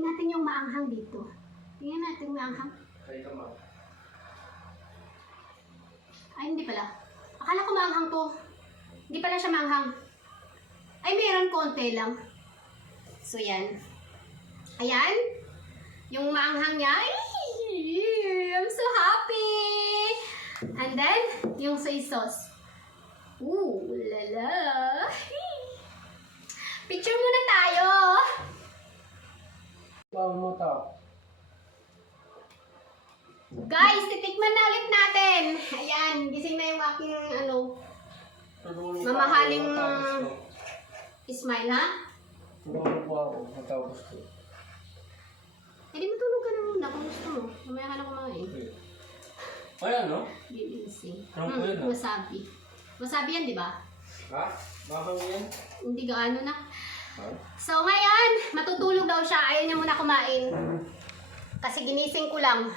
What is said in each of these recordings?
Tingnan natin yung maanghang dito. Tingnan natin yung maanghang. Kaya ka ma. Ay, hindi pala. Akala ko maanghang to. Hindi pala siya maanghang. Ay, meron konti lang. So, yan. Ayan. Yung maanghang niya. Ay, I'm so happy! And then, yung soy sauce. Ooh, lala. Picture muna tayo. Bawang mo to. Guys, titikman na ulit natin. Ayan, gising na yung aking mamahaling smile, ha? Tulungan po ako. Matapos ko. Eh, di matulog ka na muna kung gusto mo. Mamaya ka na kumain. Ay, ano? Ginising. Ano po yun, ah? Wasabi. Wasabi yan, di ba? Ha? Bakang yan? Hindi gaano na. Ha? So, ngayon, matutulog daw siya. Ayaw niya muna kumain. Kasi ginising ko lang.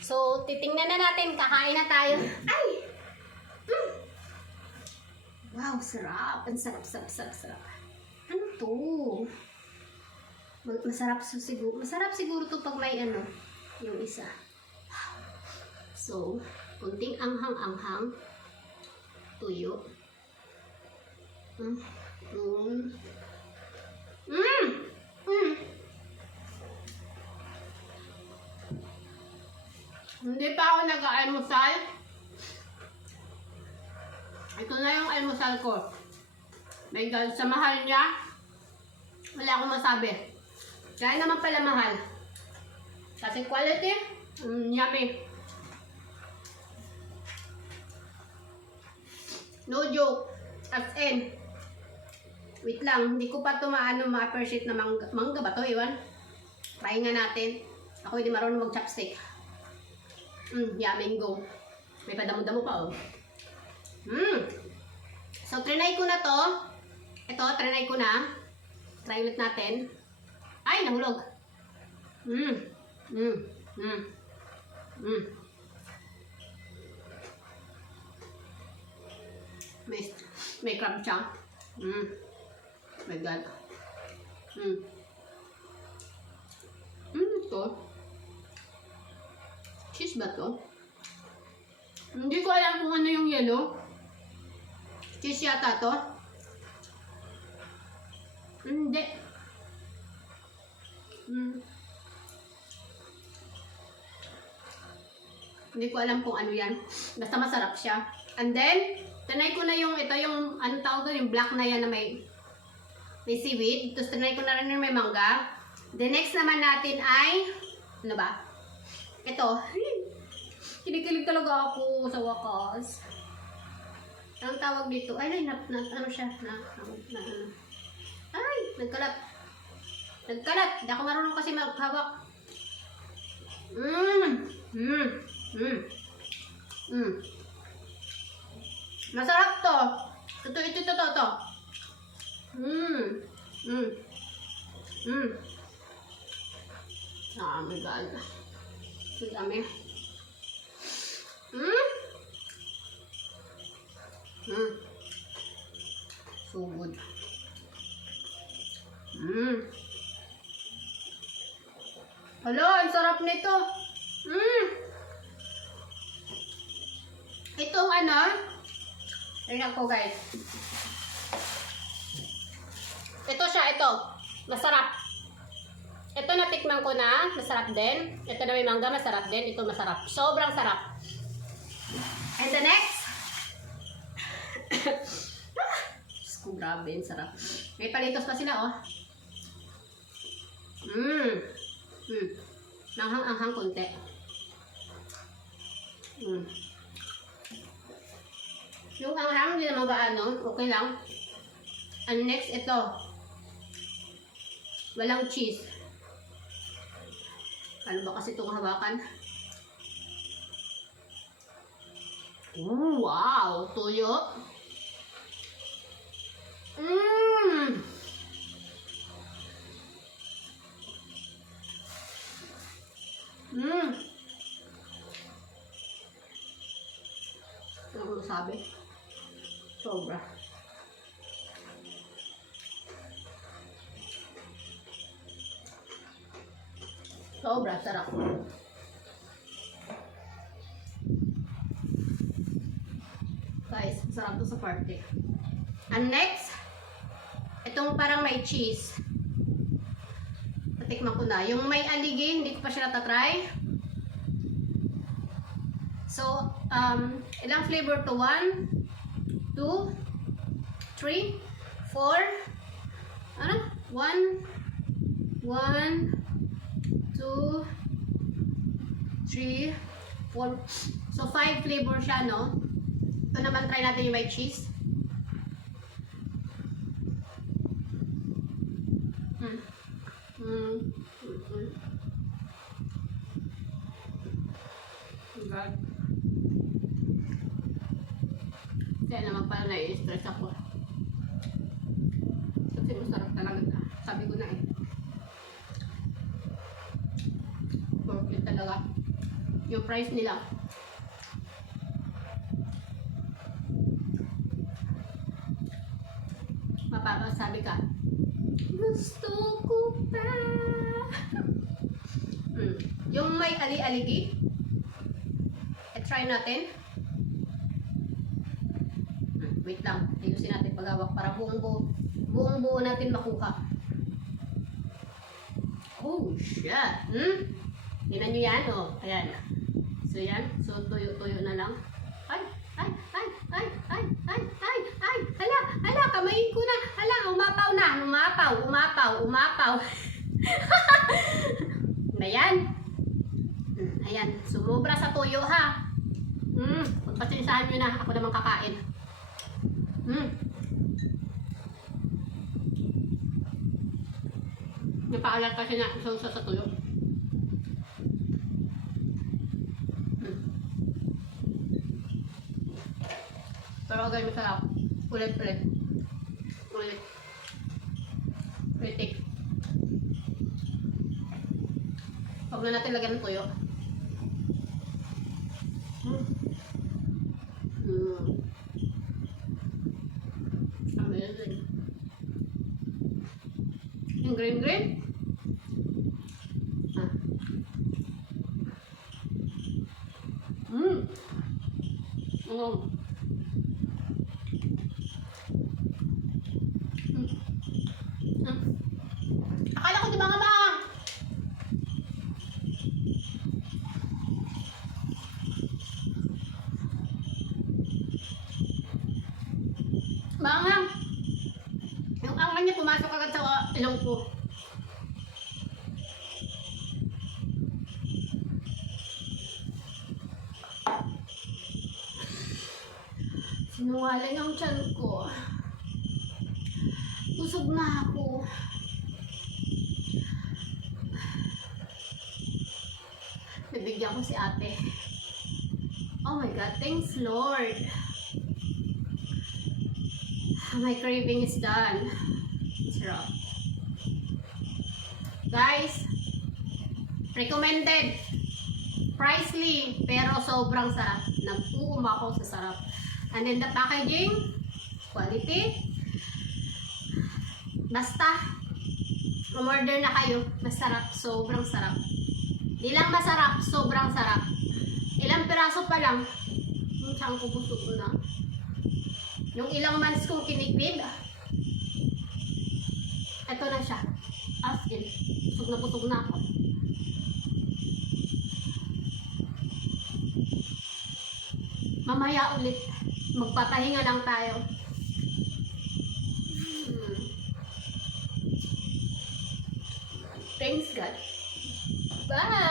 So, titingnan na natin. Kakain na tayo. Ay! Wow, sarap. Ang sarap, sarap, sarap, sarap. Ano to? Masarap siguro to pag may yung isa. So, kunting anghang-anghang. Tuyo. Hindi pa ako nag-almusal. Ito na yung almusal ko. My God, sa mahal niya, wala akong masabi. Kaya naman pala mahal. Kasi quality, yummy. No joke. As in. Wait lang, hindi ko pa ito ma-appreciate na mangga ba ito, Iwan? Try nga natin. Ako hindi marunong mag-chopstick. Yummy go. May padamo-damo pa, oh. So, trinay ko na to. Ito, trinay ko na. Try ulit natin. Ay, nahulog. May crab siya. My God. Ito. Cheese ba to? Hindi ko alam kung ano yung yellow. Cheese yata to. Hindi. Hindi ko alam kung ano yan. Basta masarap siya. And then, tinay ko na yung, ito yung, anong tawag doon, yung black na yan na may seaweed. Tapos tinay ko na rin yung may mangga. The next naman natin ay, ano ba? Ito. Kinikilig talaga ako sa wakas. Ang tawag dito, ay, ano siya, ay, nagkalat. Nagkalat. Hindi ako marunong kasi maghawak. Masarap to. Ito. Oh my God. Ang dami. So good. Hala, ang sarap nito. Itong tingnan ko guys. Ito siya, ito. Masarap. Ito natikman ko na, masarap din. Ito na may mangga, masarap din. Ito masarap. Sobrang sarap. And the next. Diyos ko, grabe, ang sarap. May palitos pa sila, oh. Manghang-anghang konti. Yung anghang, hindi naman gaano. Okay lang. And next, ito. Walang cheese. Ano ba kasi itong hawakan? Wow! Tuyo. Ano ko sabi? Sobra. Sobra sarap. Guys, sarap to sa party. And next, itong parang may cheese. Patikman ko na. Yung may aligi, hindi ko pa siya natatry. So, ilang flavor to? 1, 2, 3, 4, ano? 1, 2, 3, 4. So, 5 flavor siya, no? Ito naman, try natin yung may cheese. God. Kaya naman pala nai-stress ako. Kasi masarap talaga. Sabi ko na eh. Worth it talaga. Yung price nila. Mapapasabi ka, gusto ko pa. Yung may ali-aligi, try natin. Wait lang, ayusin natin paghawak para buong buo natin makuha. Oh, shit. Tingnan nyo yan, oh. Ayan. So, yan. So, tuyo-tuyo na lang. Ay. Hala, kamayin ko na. Hala, umapaw na. Umapaw. Ayan. Ayan. Sumobra sa tuyo, ha. Pagpasinsahan nyo na. Ako naman kakain. Napaalat kasi na sausa sa tuyo. Pero agad masarap. Ulit. Ulitik. Huwag na natin lagyan ng tuyo. Amazing. Yung green. Akala ko di ba nga maang? Maanghang. Yung anghang niya pumasok agad sa ilong ko. Sinungaling ang tiyan ko. Busog na ako. Nabigyan ko si ate. Oh my God, thanks Lord. My craving is done. Sarap. Guys, recommended. Pricely, pero sobrang sarap. Nag-uum ako sa sarap. And then the packaging, quality. Basta, umorder na kayo. Masarap, sobrang sarap. Di lang masarap, sobrang sarap. Ilang piraso pa lang, yung siyang kubusog na. Yung ilang months kong kinikbib, eto na siya. As in, busog na ako. Mamaya ulit, magpapahinga lang tayo. Thanks God. Bye!